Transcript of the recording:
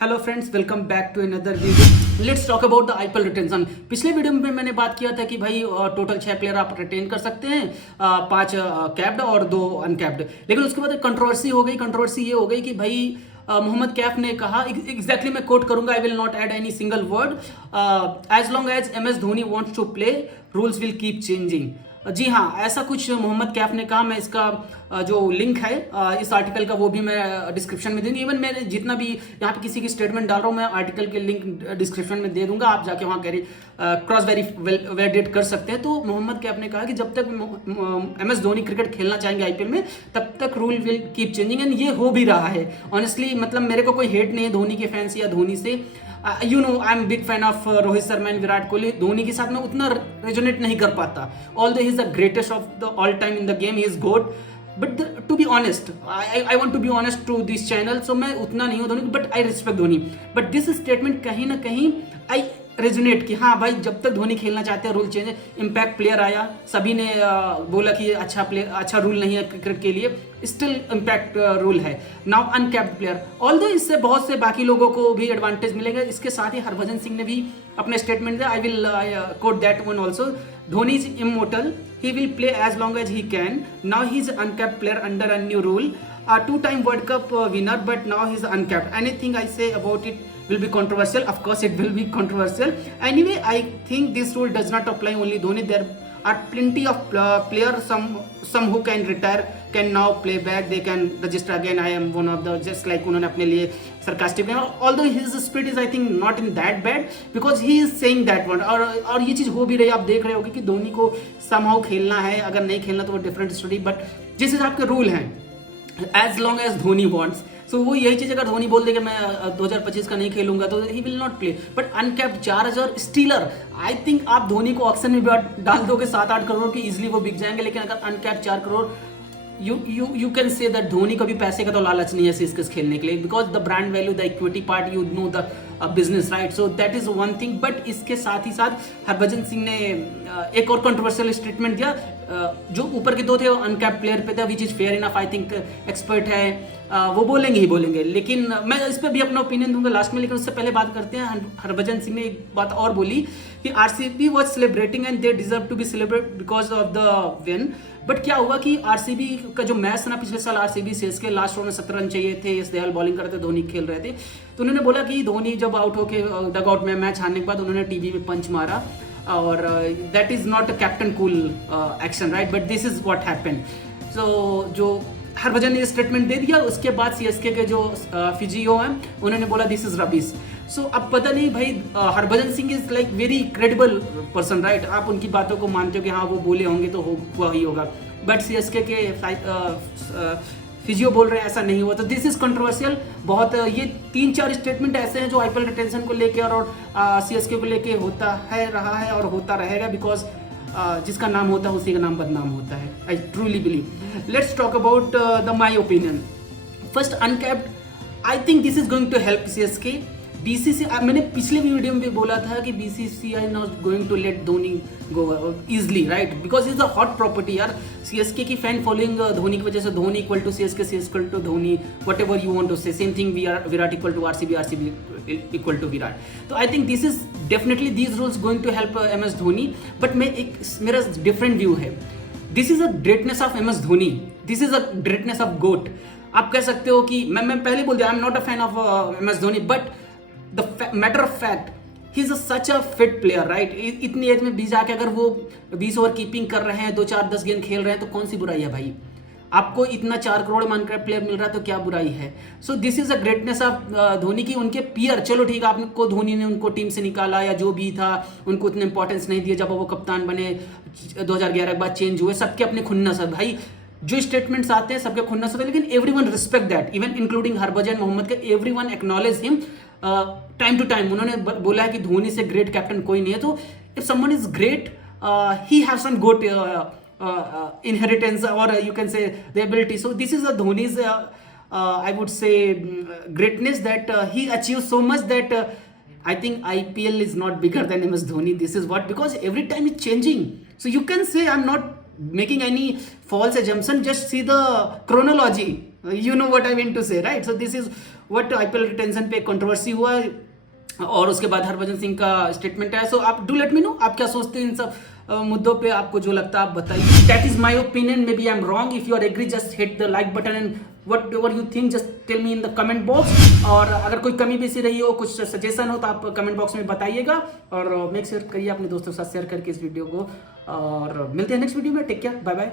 Hello friends, welcome back to another video. Let's talk about the IPL retention. पिछले video में मैंने बात किया था कि भाई टोटल 6 प्लेयर आप रिटेन कर सकते हैं, 5 कैप्ड और 2 अनकैप्ड। लेकिन उसके बाद कंट्रोवर्सी हो गई। कंट्रोवर्सी ये हो गई कि भाई मोहम्मद कैफ ने कहा, एग्जैक्टली मैं कोट करूंगा, I will not add any single word, as long as MS Dhoni wants to play rules will keep changing. जी हाँ, ऐसा कुछ मोहम्मद कैफ ने कहा। मैं इसका जो लिंक है इस आर्टिकल का वो भी मैं डिस्क्रिप्शन में दूंगी। इवन मैं जितना भी यहाँ पे किसी की स्टेटमेंट डाल रहा हूँ मैं आर्टिकल के लिंक डिस्क्रिप्शन में दे दूंगा, आप जाके वहाँ क्रॉस वैलिडेट कर सकते हैं। तो मोहम्मद कैफ ने कहा कि जब तक MS धोनी क्रिकेट खेलना चाहेंगे आईपीएल में तब तक rule will keep changing, and ये हो भी रहा है। ऑनेस्टली मतलब मेरे को कोई हेट नहीं है धोनी के फैंस या धोनी से। You know I am big fan of Rohit Sharma and Virat Kohli. Dhoni के साथ मैं उतना रेजोनेट नहीं कर पाता, although he is the greatest of the all time in the game, he is GOAT. But to be honest, I want to be honest to this channel, so मैं उतना नहीं हूँ Dhoni, but I respect Dhoni. But this statement कहीं ना कहीं I resonate कि हाँ भाई, जब तक धोनी खेलना चाहते हैं रूल चेंज है। इम्पैक्ट प्लेयर आया, सभी ने बोला कि अच्छा रूल नहीं है क्रिकेट के लिए, स्टिल इम्पैक्ट रूल है। नाउ अनकैप्ड प्लेयर, ऑल्दो इससे बहुत से बाकी लोगों को भी एडवांटेज मिलेगा। इसके साथ ही हरभजन सिंह ने भी अपने स्टेटमेंट दिया, I will coat that one also. Dhoni is immortal, he will play as long as he can. Now he's an uncapped player under a new rule. A 2-time World Cup winner, but now he's uncapped. Anything I say about it will be controversial. Of course, it will be controversial. Anyway, I think this rule does not apply only Dhoni. There are plenty of players, some who can retire, can now play back. They can register again. I am one of the, just like उन्होंने अपने लिए sarcastic है। Although his spirit is I think not in that bad, because he is saying that one। और ये चीज़ हो भी रही है, आप देख रहे होगे कि धोनी को somehow खेलना है, अगर नहीं खेलना तो वो डिफरेंट स्टोरी। बट जिस हिसाब के रूल हैं, as long as Dhoni wants, so वो यही चीज़, अगर धोनी बोल दे कि मैं 2025 का नहीं खेलूंगा तो he will not play. But uncapped 4,000 stealer, I think आप धोनी को ऑक्शन में डाल दोगे 7-8 करोड़ की, इजिली वो बिक जाएंगे। लेकिन अगर uncapped 4 crore, you can say that Dhoni का भी पैसे का तो लालच नहीं है सीएसके खेलने के लिए, because the brand value, the equity part, you know the business, right? So that is one thing. But इसके साथ ही साथ हरभजन सिंह ने एक और कंट्रोवर्शियल स्टेटमेंट दिया। जो ऊपर के 2 थे वो अनकैप्ड प्लेयर पे था, which is fair enough. I think expert है, वो बोलेंगे ही बोलेंगे, लेकिन मैं इस पर भी अपना ओपिनियन दूंगा लास्ट में। लेकिन उससे पहले बात करते हैं, हरभजन सिंह ने एक बात और बोली कि RCB was celebrating and they deserve to be celebrate because of the win. But क्या हुआ कि आरसीबी का जो मैच था ना पिछले साल, आरसीबी सीएसके, लास्ट ओवर में 17 रन चाहिए थे, यश दयाल बॉलिंग कर रहे थे, धोनी खेल रहे थे। तो उन्होंने बोला कि धोनी जब आउट होके डगआउट में मैच हारने के बाद उन्होंने टीवी में पंच मारा, और that is not a captain cool action, right? But this is what happened. So जो हरभजन ने स्टेटमेंट दे दिया, उसके बाद सीएसके के जो फिजियो हैं उन्होंने बोला दिस इज रबिश। सो अब पता नहीं भाई, Harbhajan Singh is like very credible person, right? आप उनकी बातों को मानते हो कि हाँ वो बोले होंगे तो हुआ ही होगा। बट सीएसके के फिजियो बोल रहे हैं ऐसा नहीं हुआ, तो दिस इज कंट्रोवर्शियल बहुत। ये 3-4 स्टेटमेंट ऐसे हैं जो आईपीएल रिटेंशन को लेके और सीएसके को लेके होता है, रहा है और होता रहेगा, बिकॉज जिसका नाम होता है उसी का नाम बदनाम होता है, I truly believe. Let's talk about the my opinion. First, uncapped, I think this is going to help CSK. BCCI, मैंने पिछले वीडियो में भी बोला था कि BCCI not going to let Dhoni go easily, right? Because is a hot property यार। CSK की fan following Dhoni की वजह से, Dhoni equal to CSK, CSK equal to Dhoni, whatever you want to say, same thing Virat equal to RCB, RCB equal to Virat. तो I think this is definitely these rules going to help MS Dhoni. But मेरा different view है। This is a greatness of MS Dhoni, this is a greatness of GOAT. आप कह सकते हो कि मैं पहले बोल दिया, I am not a fan of MS Dhoni, but the matter of fact, he is such a fit player, right? इतनी एज में भी जाके अगर वो 20 ओवर कीपिंग कर रहे हैं, 2-4-10 गेंद खेल रहे हैं, तो कौन सी बुराई है भाई? आपको इतना 4 करोड़ मानकर प्लेयर मिल रहा है तो क्या बुराई है? सो this is a greatness of Dhoni की। उनके पियर, चलो ठीक है, आपको धोनी ने उनको टीम से निकाला या जो भी था, उनको उतने इंपॉर्टेंस नहीं दिया। जब वो कप्तान बने 2011 के बाद चेंज हुए, सबके अपने खुन्नस है भाई। जो स्टेटमेंट्स आते हैं सबके खुन्नस होते हैं, लेकिन everyone respect that, even including Harbhajan, Mohammad के, everyone acknowledge him time to time. उन्होंने बोला है कि धोनी से ग्रेट कैप्टन कोई नहीं है। तो if someone is great, he have some good inheritance, or you can say the ability. So this is a Dhoni's I would say greatness, that he achieved so much that I think IPL is not bigger than MS Dhoni. This is what, because every time it's changing. So you can say I'm not making any false assumption, just see the chronology. You know what I mean to say, right? So this is what IPL retention पे controversy हुआ और उसके बाद हरभजन सिंह का statement है। सो आप do let me know आप क्या सोचते हैं इन सब मुद्दों पे, आपको जो लगता है आप बताइए। That is my opinion, maybe I am wrong. If you are agree just hit the like button and whatever you think just tell me in the comment box. और अगर कोई कमी बेसी रही हो, कुछ सजेशन हो तो आप कमेंट बॉक्स में बताइएगा और मेक शेयर करिए अपने दोस्तों के साथ शेयर करके इस वीडियो को। और मिलते हैं नेक्स्ट वीडियो में। Take care, bye bye.